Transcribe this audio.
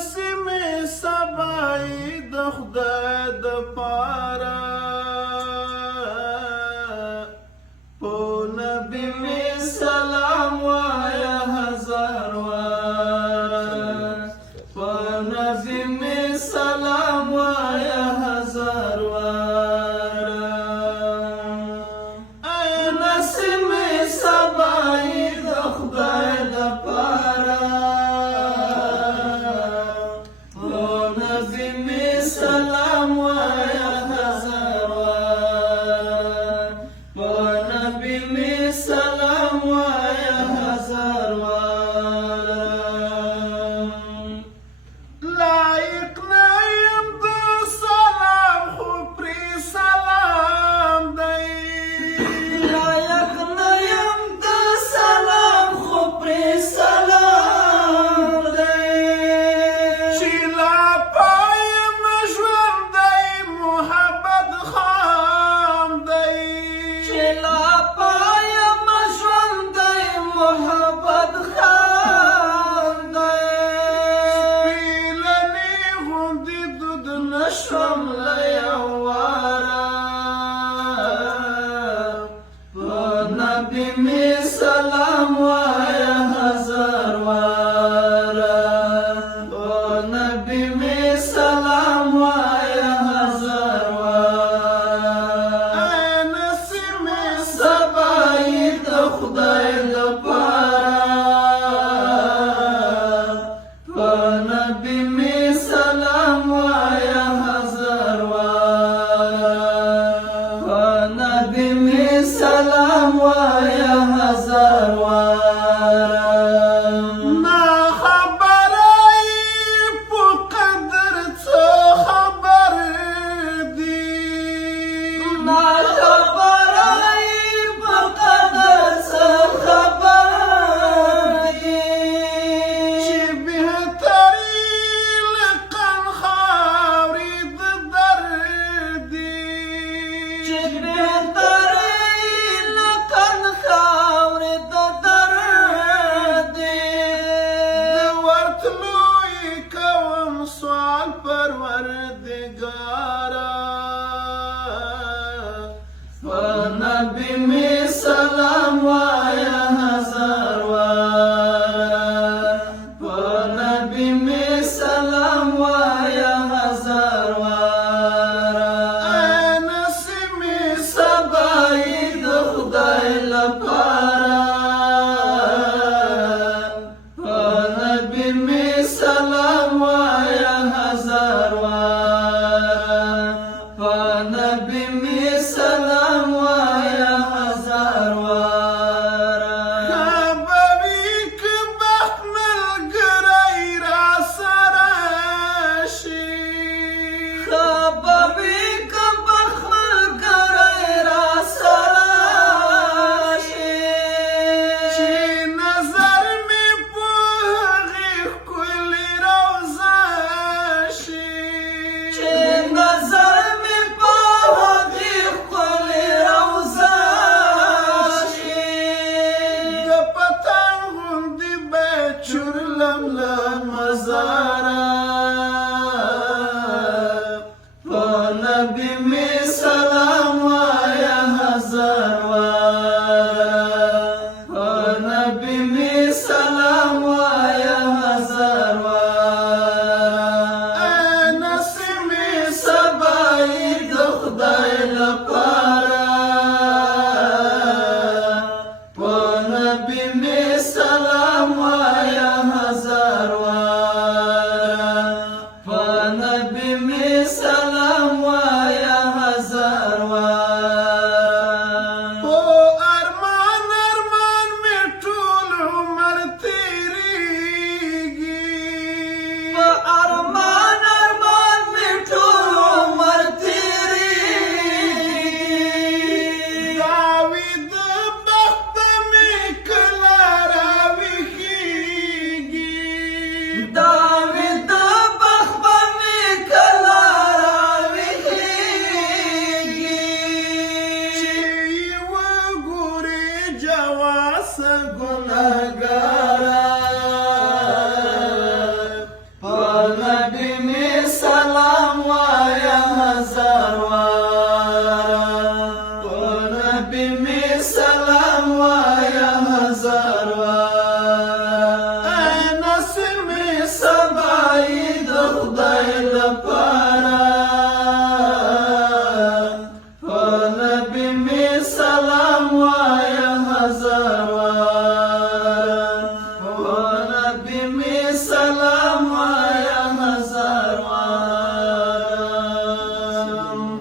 سمې سبای د خدای د پاره په نبی می سلام وایا هزار وار په نبی می سلام وایا هزار وار ای نسمې سبای د خدای د پاره سلام وایا هزار وار په نبی می سلام وایا هزار وار لایق نه یم د سلام خو پرې سلام دی لایق نه یم د سلام خو پرې سلام دی چې لا شم لیوارا په نبی می سلام وایا هزار وارا په نبی می سلام وایا هزار وارا ای نسمې سبای د خدای لپاره په نبی می سلام وایا سلام وایا هزار وار ما خبرای په قدر څه خبر دی ما خبرای په قدر څه خبر دی چې بهترین نبی می سلام وایا هزار واره، نبی می سلام وایا